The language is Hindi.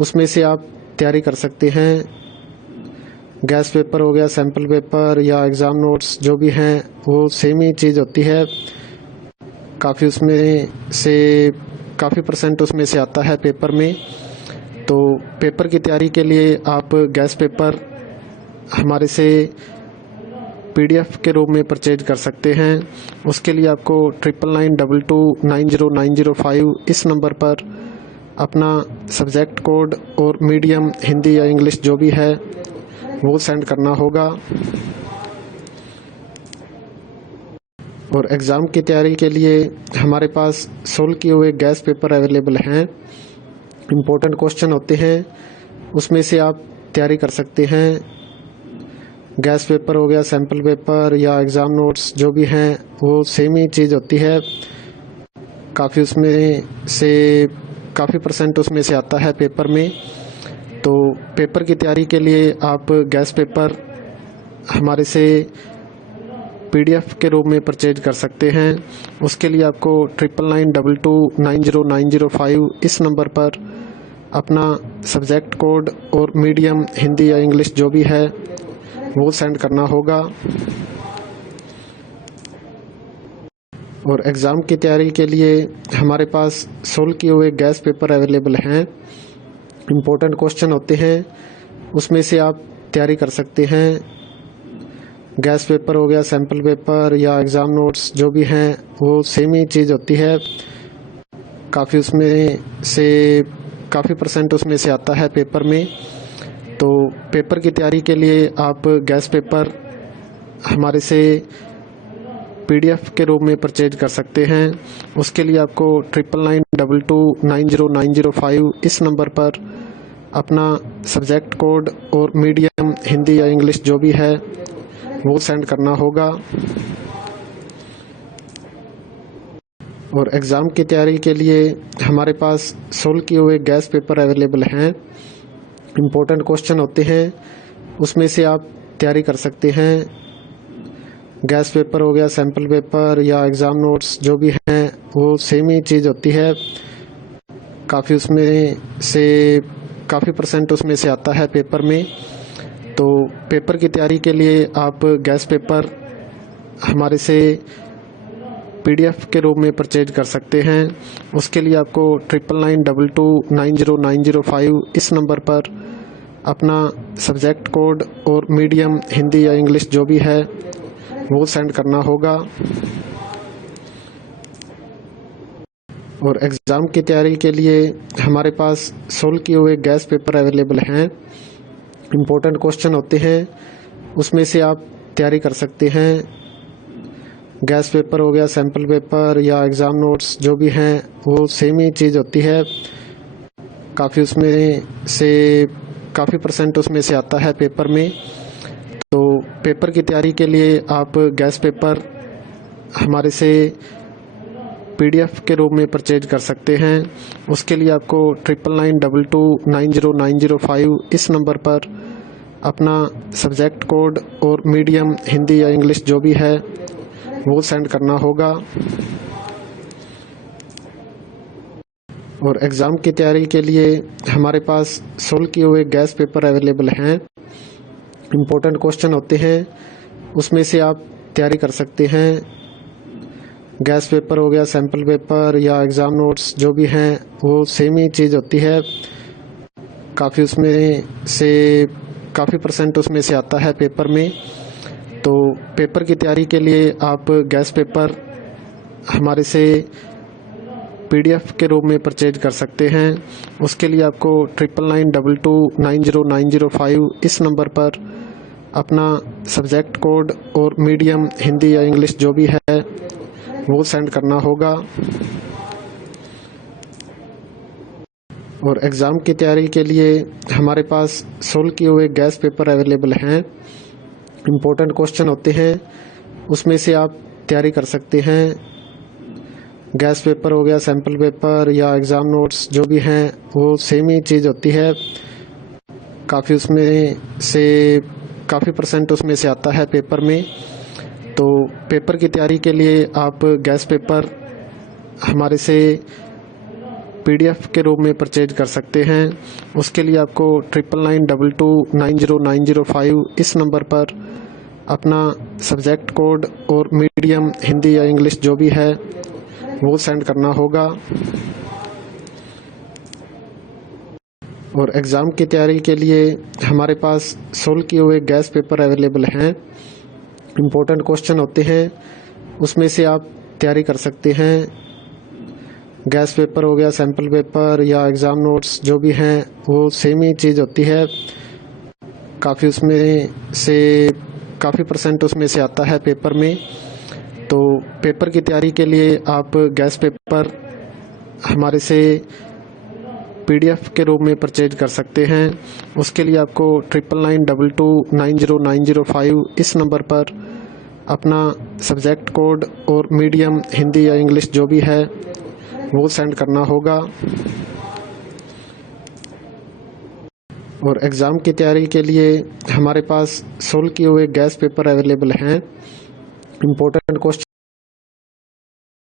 उसमें से आप तैयारी कर सकते हैं। गैस पेपर हो गया, सैम्पल पेपर या एग्ज़ाम नोट्स जो भी हैं वो सेम ही चीज़ होती है। काफ़ी उसमें से काफ़ी परसेंट उसमें से आता है पेपर में। तो पेपर की तैयारी के लिए आप गैस पेपर हमारे से PDF के रूप में परचेज कर सकते हैं। उसके लिए आपको 9992290905 इस नंबर पर अपना सब्जेक्ट कोड और मीडियम हिंदी या इंग्लिश जो भी है वो सेंड करना होगा। और एग्ज़ाम की तैयारी के लिए हमारे पास सोल्व किए हुए गैस पेपर अवेलेबल हैं। इम्पोर्टेंट क्वेश्चन होते हैं, उसमें से आप तैयारी कर सकते हैं। गैस पेपर हो गया, सैम्पल पेपर या एग्ज़ाम नोट्स जो भी हैं वो सेम ही चीज़ होती है। काफ़ी उसमें से काफ़ी परसेंट उसमें से आता है पेपर में। तो पेपर की तैयारी के लिए आप गैस पेपर हमारे से PDF के रूप में परचेज कर सकते हैं। उसके लिए आपको 9992290905 इस नंबर पर अपना सब्जेक्ट कोड और मीडियम हिंदी या इंग्लिश जो भी है वो सेंड करना होगा। और एग्ज़ाम की तैयारी के लिए हमारे पास सोल्व किए हुए गैस पेपर अवेलेबल हैं। इम्पोर्टेंट क्वेश्चन होते हैं, उसमें से आप तैयारी कर सकते हैं। गैस पेपर हो गया, सैम्पल पेपर या एग्ज़ाम नोट्स जो भी हैं वो सेम ही चीज़ होती है। काफ़ी उसमें से काफ़ी परसेंट उसमें से आता है पेपर में। तो पेपर की तैयारी के लिए आप गैस पेपर हमारे से PDF के रूप में परचेज कर सकते हैं। उसके लिए आपको 9992290905 इस नंबर पर अपना सब्जेक्ट कोड और मीडियम हिंदी या इंग्लिश जो भी है वो सेंड करना होगा। और एग्ज़ाम की तैयारी के लिए हमारे पास सोल्व किए हुए गैस पेपर अवेलेबल हैं। इम्पोर्टेंट क्वेश्चन होते हैं, उसमें से आप तैयारी कर सकते हैं। गैस पेपर हो गया, सैम्पल पेपर या एग्ज़ाम नोट्स जो भी हैं वो सेम ही चीज़ होती है। काफ़ी उसमें से काफ़ी परसेंट उसमें से आता है पेपर में। तो पेपर की तैयारी के लिए आप गैस पेपर हमारे से PDF के रूप में परचेज कर सकते हैं। उसके लिए आपको 9992290905 इस नंबर पर अपना सब्जेक्ट कोड और मीडियम हिंदी या इंग्लिश जो भी है वो सेंड करना होगा। और एग्ज़ाम की तैयारी के लिए हमारे पास सोल्व किए हुए गैस पेपर अवेलेबल हैं। इम्पोर्टेंट क्वेश्चन होते हैं, उसमें से आप तैयारी कर सकते हैं। गैस पेपर हो गया, सैम्पल पेपर या एग्ज़ाम नोट्स जो भी हैं वो सेम ही चीज़ होती है। काफ़ी उसमें से काफ़ी परसेंट उसमें से आता है पेपर में। तो पेपर की तैयारी के लिए आप गैस पेपर हमारे से PDF के रूप में परचेज कर सकते हैं। उसके लिए आपको 9992290905 इस नंबर पर अपना सब्जेक्ट कोड और मीडियम हिंदी या इंग्लिश जो भी है वो सेंड करना होगा। और एग्ज़ाम की तैयारी के लिए हमारे पास सोल्व किए हुए गैस पेपर अवेलेबल हैं। इम्पोर्टेंट क्वेश्चन होते हैं, उसमें से आप तैयारी कर सकते हैं। गैस पेपर हो गया, सैम्पल पेपर या एग्ज़ाम नोट्स जो भी हैं वो सेम ही चीज़ होती है। काफ़ी उसमें से काफ़ी परसेंट उसमें से आता है पेपर में। तो पेपर की तैयारी के लिए आप गैस पेपर हमारे से PDF के रूप में परचेज कर सकते हैं। उसके लिए आपको 9992290905 इस नंबर पर अपना सब्जेक्ट कोड और मीडियम हिंदी या इंग्लिश जो भी है वो सेंड करना होगा। और एग्ज़ाम की तैयारी के लिए हमारे पास सोल्व किए हुए गैस पेपर अवेलेबल हैं। इम्पोर्टेंट क्वेश्चन होते हैं, उसमें से आप तैयारी कर सकते हैं। गैस पेपर हो गया, सैम्पल पेपर या एग्ज़ाम नोट्स जो भी हैं वो सेम ही चीज़ होती है। काफ़ी उसमें से काफ़ी परसेंट उसमें से आता है पेपर में। तो पेपर की तैयारी के लिए आप गैस पेपर हमारे से PDF के रूप में परचेज कर सकते हैं। उसके लिए आपको 9992290905 इस नंबर पर अपना सब्जेक्ट कोड और मीडियम हिंदी या इंग्लिश जो भी है वो सेंड करना होगा। और एग्ज़ाम की तैयारी के लिए हमारे पास सोल्व किए हुए गैस पेपर अवेलेबल हैं। इम्पोर्टेंट क्वेश्चन होते हैं, उसमें से आप तैयारी कर सकते हैं। गैस पेपर हो गया, सैम्पल पेपर या एग्ज़ाम नोट्स जो भी हैं वो सेम ही चीज़ होती है। काफ़ी उसमें से काफ़ी % उसमें से आता है पेपर में। तो पेपर की तैयारी के लिए आप गैस पेपर हमारे से PDF के रूप में परचेज कर सकते हैं। उसके लिए आपको 9992290905 इस नंबर पर अपना सब्जेक्ट कोड और मीडियम हिंदी या इंग्लिश जो भी है वो सेंड करना होगा। और एग्ज़ाम की तैयारी के लिए हमारे पास सोल्व किए हुए गैस पेपर अवेलेबल हैं। Important question